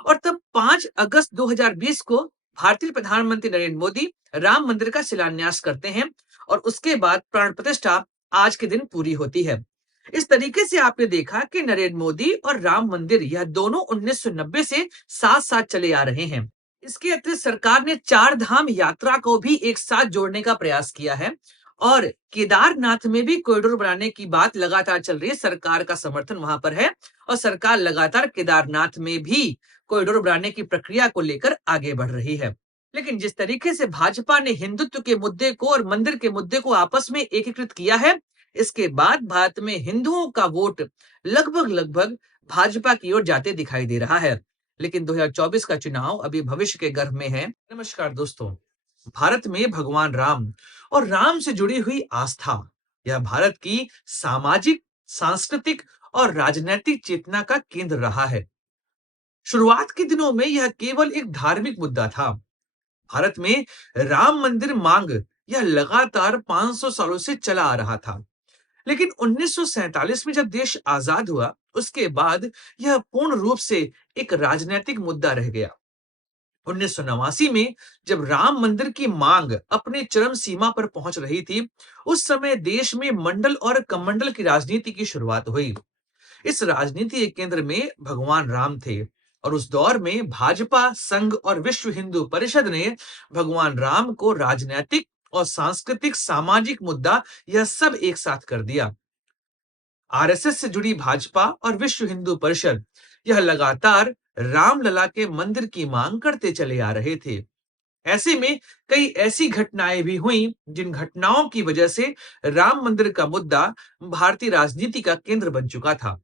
और तब 5 अगस्त 2020 को भारतीय प्रधानमंत्री नरेंद्र मोदी राम मंदिर का शिलान्यास करते हैं और उसके बाद प्राण प्रतिष्ठा आज के दिन पूरी होती है। इस तरीके से आपने देखा कि नरेंद्र मोदी और राम मंदिर यह दोनों 1990 से साथ साथ चले आ रहे हैं। इसके अतिरिक्त सरकार ने चार धाम यात्रा को भी एक साथ जोड़ने का प्रयास किया है और केदारनाथ में भी कॉरिडोर बनाने की बात लगातार चल रही है। सरकार का समर्थन वहां पर है और सरकार लगातार केदारनाथ में भी कॉरिडोर बनाने की प्रक्रिया को लेकर आगे बढ़ रही है। लेकिन जिस तरीके से भाजपा ने हिंदुत्व के मुद्दे को और मंदिर के मुद्दे को आपस में एकीकृत किया है, इसके बाद भारत में हिंदुओं का वोट लगभग लगभग भाजपा की ओर जाते दिखाई दे रहा है। लेकिन 2024 का चुनाव अभी भविष्य के गर्भ में है। नमस्कार दोस्तों, भारत में भगवान राम और राम से जुड़ी हुई आस्था यह भारत की सामाजिक, सांस्कृतिक और राजनैतिक चेतना का केंद्र रहा है। शुरुआत के दिनों में यह केवल एक धार्मिक मुद्दा था। भारत में राम मंदिर मांग यह लगातार 500 सालों से चला आ रहा था। लेकिन 1947 में जब देश आजाद हुआ, उसके बाद यह पूर्ण रूप से एक राजनीतिक मुद्दा रह गया। 1989 में जब राम मंदिर की मांग अपने चरम सीमा पर पहुंच रही थी, उस समय देश में मंडल और कमंडल की राजनीति की शुरुआत हुई। इस राजनीति के केंद्र में भगवान राम थे और उस दौर में भाजपा, संघ और विश्व हिंदू परिषद ने भगवान राम को राजनीतिक और सांस्कृतिक सामाजिक मुद्दा यह सब एक साथ कर दिया। आरएसएस से जुड़ी भाजपा और विश्व हिंदू परिषद यह लगातार रामलला के मंदिर की मांग करते चले आ रहे थे। ऐसे में कई ऐसी घटनाएं भी हुई जिन घटनाओं की वजह से राम मंदिर का मुद्दा भारतीय राजनीति का केंद्र बन चुका था।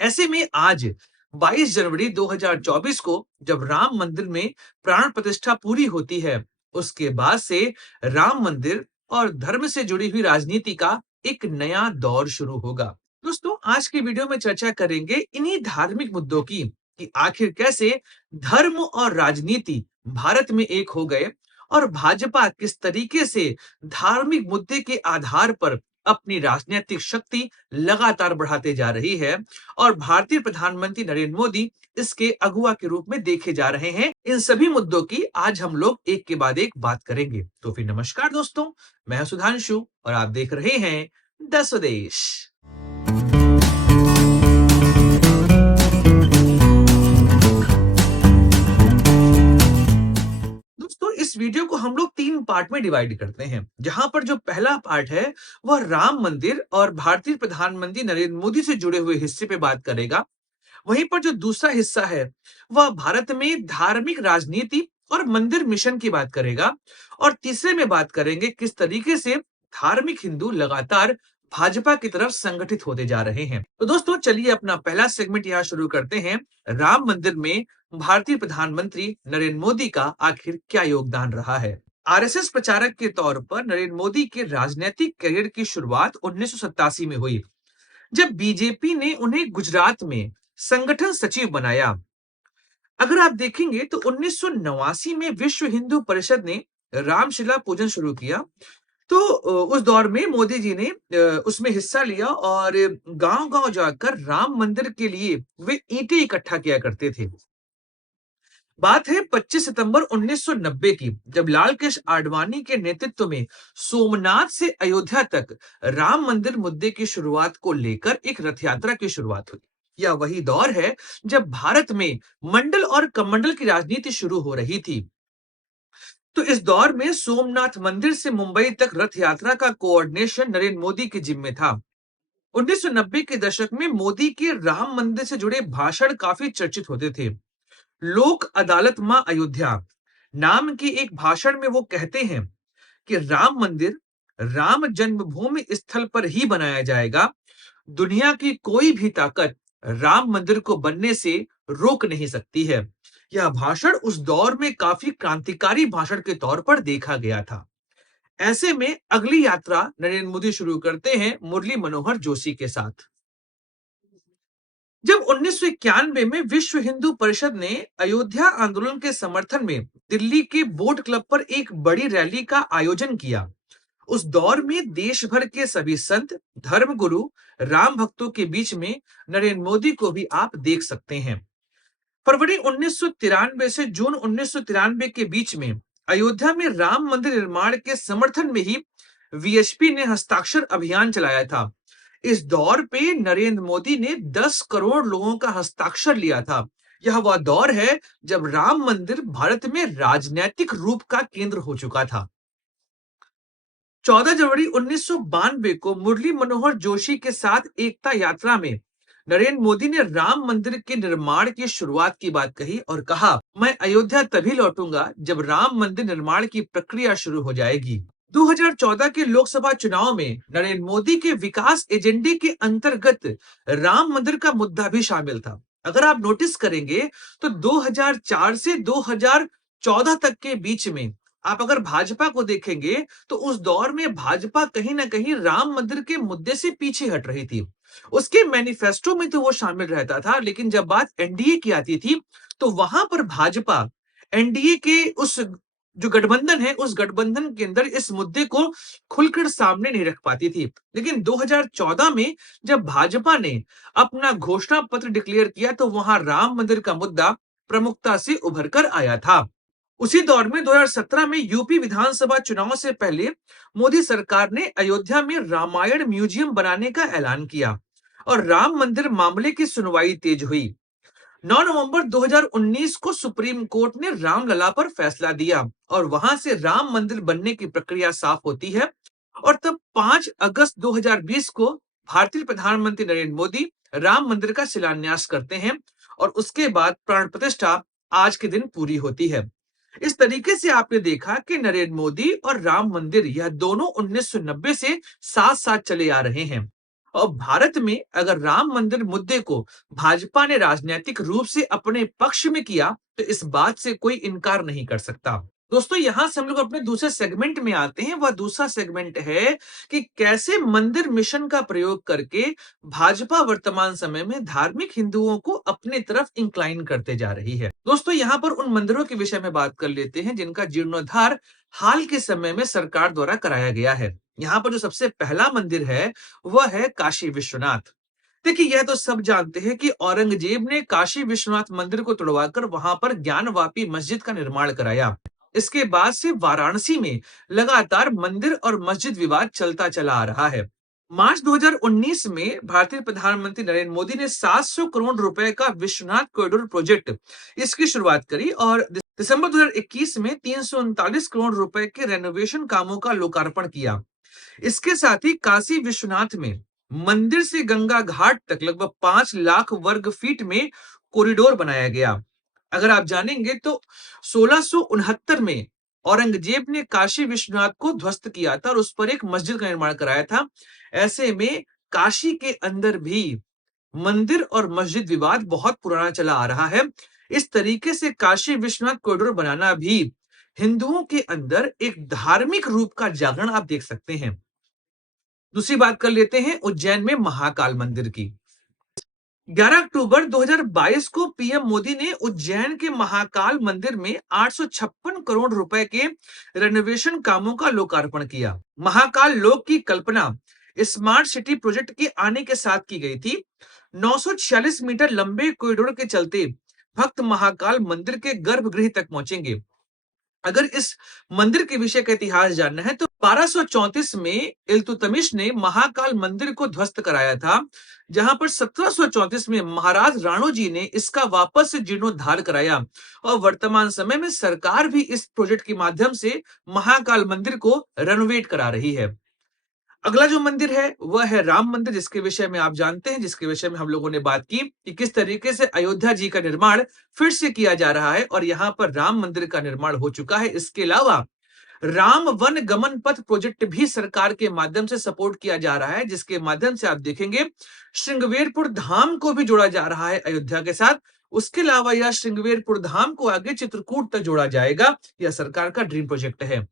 ऐसे में आज 22 जनवरी 2024 को जब राम मंदिर में प्राण प्रतिष्ठा पूरी होती है, उसके बाद से राम मंदिर और धर्म से जुड़ी हुई राजनीति का एक नया दौर शुरू होगा। दोस्तों, आज की वीडियो में चर्चा करेंगे इन्हीं धार्मिक मुद्दों की कि आखिर कैसे धर्म और राजनीति भारत में एक हो गए और भाजपा किस तरीके से धार्मिक मुद्दे के आधार पर अपनी राजनीतिक शक्ति लगातार बढ़ाते जा रही है और भारतीय प्रधानमंत्री नरेंद्र मोदी इसके अगुवा के रूप में देखे जा रहे हैं। इन सभी मुद्दों की आज हम लोग एक के बाद एक बात करेंगे। तो फिर नमस्कार दोस्तों, मैं हूं सुधांशु और आप देख रहे हैं द स्वदेश। दोस्तों, इस वीडियो को हम लोग 3 पार्ट में डिवाइड करते हैं, जहां पर जो पहला पार्ट है वह राम मंदिर और भारतीय प्रधानमंत्री नरेंद्र मोदी से जुड़े हुए हिस्से पे बात करेगा। वहीं पर जो दूसरा हिस्सा है वह भारत में धार्मिक राजनीति और मंदिर मिशन की बात करेगा और तीसरे में बात करेंगे किस तरीके से धार्मिक हिंदू लगातार भाजपा की तरफ संगठित होते जा रहे हैं। तो दोस्तों, चलिए अपना पहला सेगमेंट यहाँ शुरू करते हैं। राम मंदिर में भारतीय प्रधानमंत्री नरेंद्र मोदी का आखिर क्या योगदान रहा है। आरएसएस प्रचारक के तौर पर नरेंद्र मोदी के राजनीतिक करियर की शुरुआत 1987 में हुई, जब बीजेपी ने उन्हें गुजरात में संगठन सचिव बनाया। अगर आप देखेंगे तो 1989 में विश्व हिंदू परिषद ने रामशिला पूजन शुरू किया। तो उस दौर में मोदी जी ने उसमें हिस्सा लिया और गांव-गांव जाकर राम मंदिर के लिए वे ईंटें इकट्ठा किया करते थे। बात है 25 सितंबर 1990 की, जब लाल कृष्ण आडवाणी के नेतृत्व में सोमनाथ से अयोध्या तक राम मंदिर मुद्दे की शुरुआत को लेकर एक रथ यात्रा की शुरुआत हुई। यह वही दौर है जब भारत में मंडल और कमंडल की राजनीति शुरू हो रही थी। तो इस दौर में सोमनाथ मंदिर से मुंबई तक रथ यात्रा का कोऑर्डिनेशन नरेंद्र मोदी के जिम्मे था। 1990 के दशक में मोदी के राम मंदिर से जुड़े भाषण काफी चर्चित होते थे। लोक अदालत मां अयोध्या नाम के एक भाषण में वो कहते हैं कि राम मंदिर राम जन्मभूमि स्थल पर ही बनाया जाएगा। दुनिया की कोई भी ताकत राम मंदिर को बनने से रोक नहीं सकती है। यह भाषण उस दौर में काफी क्रांतिकारी भाषण के तौर पर देखा गया था। ऐसे में अगली यात्रा नरेंद्र मोदी शुरू करते हैं मुरली मनोहर जोशी के साथ। जब 1991 में विश्व हिंदू परिषद ने अयोध्या आंदोलन के समर्थन में दिल्ली के बोट क्लब पर एक बड़ी रैली का आयोजन किया, उस दौर में देश भर के सभी संत, धर्मगुरु, राम भक्तों के बीच में नरेंद्र मोदी को भी आप देख सकते हैं। फरवरी 1993 से जून 1993 के बीच में अयोध्या में राम मंदिर निर्माण के समर्थन में ही वीएचपी ने हस्ताक्षर अभियान चलाया था। इस दौर पे नरेंद्र मोदी ने 10 करोड़ लोगों का हस्ताक्षर लिया था। यह वह दौर है जब राम मंदिर भारत में राजनीतिक रूप का केंद्र हो चुका था। 14 जनवरी 1992 को मुरली मनोहर जोशी के साथ एकता यात्रा में नरेंद्र मोदी ने राम मंदिर के निर्माण की शुरुआत की बात कही और कहा, मैं अयोध्या तभी लौटूंगा जब राम मंदिर निर्माण की प्रक्रिया शुरू हो जाएगी। 2014 के लोकसभा चुनाव में नरेंद्र मोदी के विकास एजेंडे के अंतर्गत राम मंदिर का मुद्दा भी शामिल था। अगर आप नोटिस करेंगे तो 2004 से 2014 तक के बीच में आप अगर भाजपा को देखेंगे तो उस दौर में भाजपा कहीं ना कहीं राम मंदिर के मुद्दे से पीछे हट रही थी। उसके मैनिफेस्टो में तो वो शामिल रहता था, लेकिन जब बात एनडीए की आती थी तो वहां पर भाजपा एनडीए के उस जो गठबंधन है उस गठबंधन के अंदर इस मुद्दे को खुलकर सामने नहीं रख पाती थी। लेकिन 2014 में जब भाजपा ने अपना घोषणा पत्र डिक्लेयर किया तो वहां राम मंदिर का मुद्दा प्रमुखता से उभर कर आया था। उसी दौर में 2017 में यूपी विधानसभा चुनाव से पहले मोदी सरकार ने अयोध्या में रामायण म्यूजियम बनाने का ऐलान किया और राम मंदिर मामले की सुनवाई तेज हुई। 9 नवंबर 2019 को सुप्रीम कोर्ट ने रामलला पर फैसला दिया और वहां से राम मंदिर बनने की प्रक्रिया साफ होती है और तब 5 अगस्त 2020 को भारतीय प्रधानमंत्री नरेंद्र मोदी राम मंदिर का शिलान्यास करते हैं और उसके बाद प्राण प्रतिष्ठा आज के दिन पूरी होती है। इस तरीके से आपने देखा कि नरेंद्र मोदी और राम मंदिर यह दोनों 1990 से साथ साथ चले आ रहे हैं। और भारत में अगर राम मंदिर मुद्दे को भाजपा ने राजनीतिक रूप से अपने पक्ष में किया तो इस बात से कोई इनकार नहीं कर सकता। दोस्तों, यहां से हम लोग अपने दूसरे सेगमेंट में आते हैं। वह दूसरा सेगमेंट है कि कैसे मंदिर मिशन का प्रयोग करके भाजपा वर्तमान समय में धार्मिक हिंदुओं को अपने तरफ इंक्लाइन करते जा रही है। दोस्तों, यहाँ पर उन मंदिरों के विषय में बात कर लेते हैं जिनका जीर्णोद्धार हाल के समय में सरकार द्वारा कराया गया है। यहाँ पर जो सबसे पहला मंदिर है वह है काशी विश्वनाथ। देखिए, यह तो सब जानते हैं कि औरंगजेब ने काशी विश्वनाथ मंदिर को तुड़वाकर वहां पर ज्ञानवापी मस्जिद का निर्माण कराया। इसके बाद से वाराणसी में लगातार मंदिर और मस्जिद विवाद चलता चला आ रहा है। मार्च 2019 में भारतीय प्रधानमंत्री नरेंद्र मोदी ने 700 करोड़ रुपए का विश्वनाथ कॉरिडोर प्रोजेक्ट इसकी शुरुआत करी और दिसंबर 2021 में 339 करोड़ रुपए के रेनोवेशन कामों का लोकार्पण किया। इसके साथ ही काशी विश्वनाथ में मंदिर से गंगा घाट तक लगभग 5 लाख वर्ग फीट में कॉरिडोर बनाया गया। अगर आप जानेंगे तो 1669 में औरंगजेब ने काशी विश्वनाथ को ध्वस्त किया था और उस पर एक मस्जिद का निर्माण कराया था। ऐसे में काशी के अंदर भी मंदिर और मस्जिद विवाद बहुत पुराना चला आ रहा है। इस तरीके से काशी विश्वनाथ कॉरिडोर बनाना भी हिंदुओं के अंदर एक धार्मिक रूप का जागरण आप देख सकते हैं। दूसरी बात कर लेते हैं उज्जैन में महाकाल मंदिर की। 11 अक्टूबर 2022 को पीएम मोदी ने उज्जैन के महाकाल मंदिर में 856 करोड़ रुपए के रेनोवेशन कामों का लोकार्पण किया। महाकाल लोक की कल्पना स्मार्ट सिटी प्रोजेक्ट के आने के साथ की गई थी। 946 मीटर लंबे कॉरिडोर के चलते भक्त महाकाल मंदिर के गर्भगृह तक पहुंचेंगे। अगर इस मंदिर के विषय का इतिहास जानना है तो 1234 में इल्तुतमिश ने महाकाल मंदिर को ध्वस्त कराया था, जहां पर 1734 में महाराज राणो जी ने इसका वापस से जीर्णोद्धार कराया और वर्तमान समय में सरकार भी इस प्रोजेक्ट के माध्यम से महाकाल मंदिर को रेनोवेट करा रही है। अगला जो मंदिर है वह है राम मंदिर, जिसके विषय में आप जानते हैं, जिसके विषय में हम लोगों ने बात की कि किस तरीके से अयोध्या जी का निर्माण फिर से किया जा रहा है और यहाँ पर राम मंदिर का निर्माण हो चुका है। इसके अलावा राम वन गमन पथ प्रोजेक्ट भी सरकार के माध्यम से सपोर्ट किया जा रहा है, जिसके माध्यम से आप देखेंगे श्रृंगवेरपुर धाम को भी जोड़ा जा रहा है अयोध्या के साथ। उसके अलावा यह श्रृंगवेरपुर धाम को आगे चित्रकूट तक जोड़ा जाएगा। यह सरकार का ड्रीम प्रोजेक्ट है।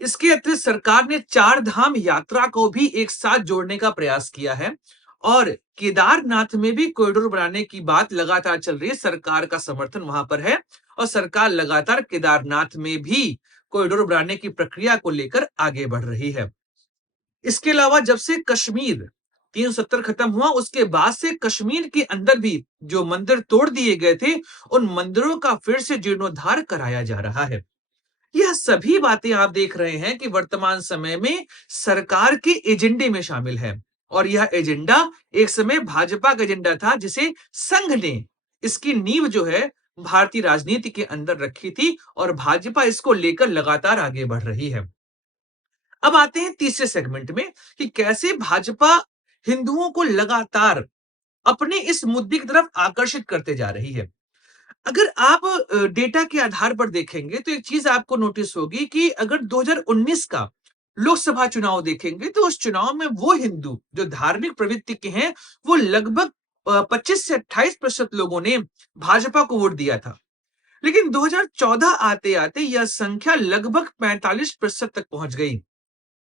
इसके अतिरिक्त सरकार ने चार धाम यात्रा को भी एक साथ जोड़ने का प्रयास किया है और केदारनाथ में भी कॉरिडोर बनाने की बात लगातार चल रही है। सरकार का समर्थन वहां पर है और सरकार लगातार केदारनाथ में भी कॉरिडोर बनाने की प्रक्रिया को लेकर आगे बढ़ रही है। इसके अलावा जब से कश्मीर 1970 खत्म हुआ, उसके बाद से कश्मीर के अंदर भी जो मंदिर तोड़ दिए गए थे, उन मंदिरों का फिर से जीर्णोद्धार कराया जा रहा है। यह सभी बातें आप देख रहे हैं कि वर्तमान समय में सरकार के एजेंडे में शामिल है, और यह एजेंडा एक समय भाजपा का एजेंडा था, जिसे संघ ने इसकी नींव जो है भारतीय राजनीति के अंदर रखी थी, और भाजपा इसको लेकर लगातार आगे बढ़ रही है। अब आते हैं तीसरे सेगमेंट में कि कैसे भाजपा हिंदुओं को लगातार अपने इस मुद्दे की तरफ आकर्षित करते जा रही है। अगर आप डेटा के आधार पर देखेंगे तो एक चीज आपको नोटिस होगी कि अगर 2019 का लोकसभा चुनाव देखेंगे तो उस चुनाव में वो हिंदू जो धार्मिक प्रवृत्ति के हैं, वो लगभग 25 से 28% लोगों ने भाजपा को वोट दिया था। लेकिन 2014 आते आते यह संख्या लगभग 45% तक पहुंच गई।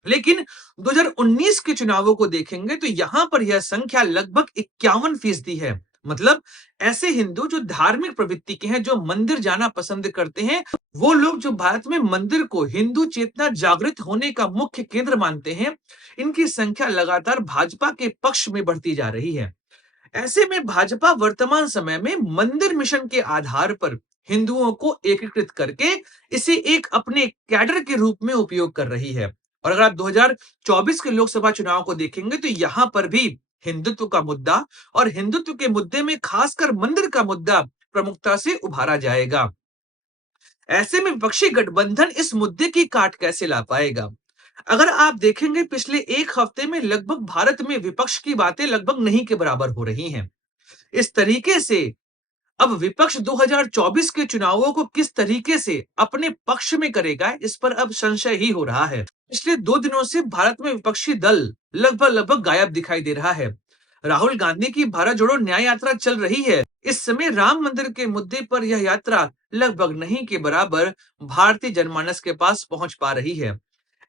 लेकिन 2019 के चुनावों को देखेंगे तो यहां पर यह संख्या लगभग 51% है। मतलब ऐसे हिंदू जो धार्मिक प्रवृत्ति के हैं, जो मंदिर जाना पसंद करते हैं, वो लोग जो भारत में मंदिर को हिंदू चेतना जागृत होने का मुख्य केंद्र मानते हैं, इनकी संख्या लगातार भाजपा के पक्ष में बढ़ती जा रही है। ऐसे में भाजपा वर्तमान समय में मंदिर मिशन के आधार पर हिंदुओं को एकीकृत करके इसे एक अपने कैडर के रूप में उपयोग कर रही है। और अगर आप 2024 के लोकसभा चुनाव को देखेंगे तो यहां पर भी हिंदुत्व का मुद्दा, और हिंदुत्व के मुद्दे में खासकर मंदिर का मुद्दा प्रमुखता से उभारा जाएगा। ऐसे में विपक्षी गठबंधन इस मुद्दे की काट कैसे ला पाएगा? अगर आप देखेंगे पिछले एक हफ्ते में लगभग भारत में विपक्ष की बातें लगभग नहीं के बराबर हो रही हैं। इस तरीके से अब विपक्ष 2024 के चुनावों को किस तरीके से अपने पक्ष में करेगा, इस पर अब संशय ही हो रहा है। पिछले 2 दिनों से भारत में विपक्षी दल लगभग लगभग गायब दिखाई दे रहा है। राहुल गांधी की भारत जोड़ो न्याय यात्रा चल रही है। इस समय राम मंदिर के मुद्दे पर यह यात्रा लगभग नहीं के बराबर भारतीय जनमानस के पास पहुंच पा रही है।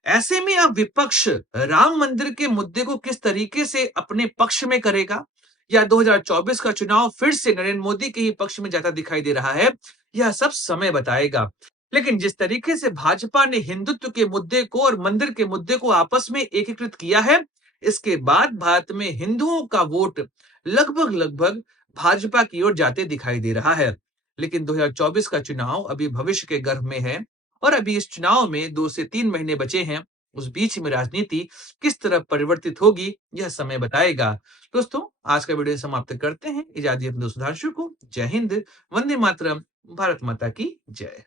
ऐसे में अब विपक्ष राम मंदिर के मुद्दे को किस तरीके से अपने पक्ष में करेगा, या 2024 का चुनाव फिर से नरेंद्र मोदी के ही पक्ष में जाता दिखाई दे रहा है, यह सब समय बताएगा। लेकिन जिस तरीके से भाजपा ने हिंदुत्व के मुद्दे को और मंदिर के मुद्दे को आपस में एकीकृत किया है, इसके बाद भारत में हिंदुओं का वोट लगभग लगभग भाजपा की ओर जाते दिखाई दे रहा है। लेकिन 2024 का चुनाव अभी भविष्य के गर्भ में है, और अभी इस चुनाव में 2 से 3 महीने बचे हैं। उस बीच में राजनीति किस तरह परिवर्तित होगी, यह समय बताएगा। दोस्तों, आज का वीडियो समाप्त करते हैं। इजाजत दीजिए सुधांशु को। जय हिंद, वंदे मातरम, भारत माता की जय।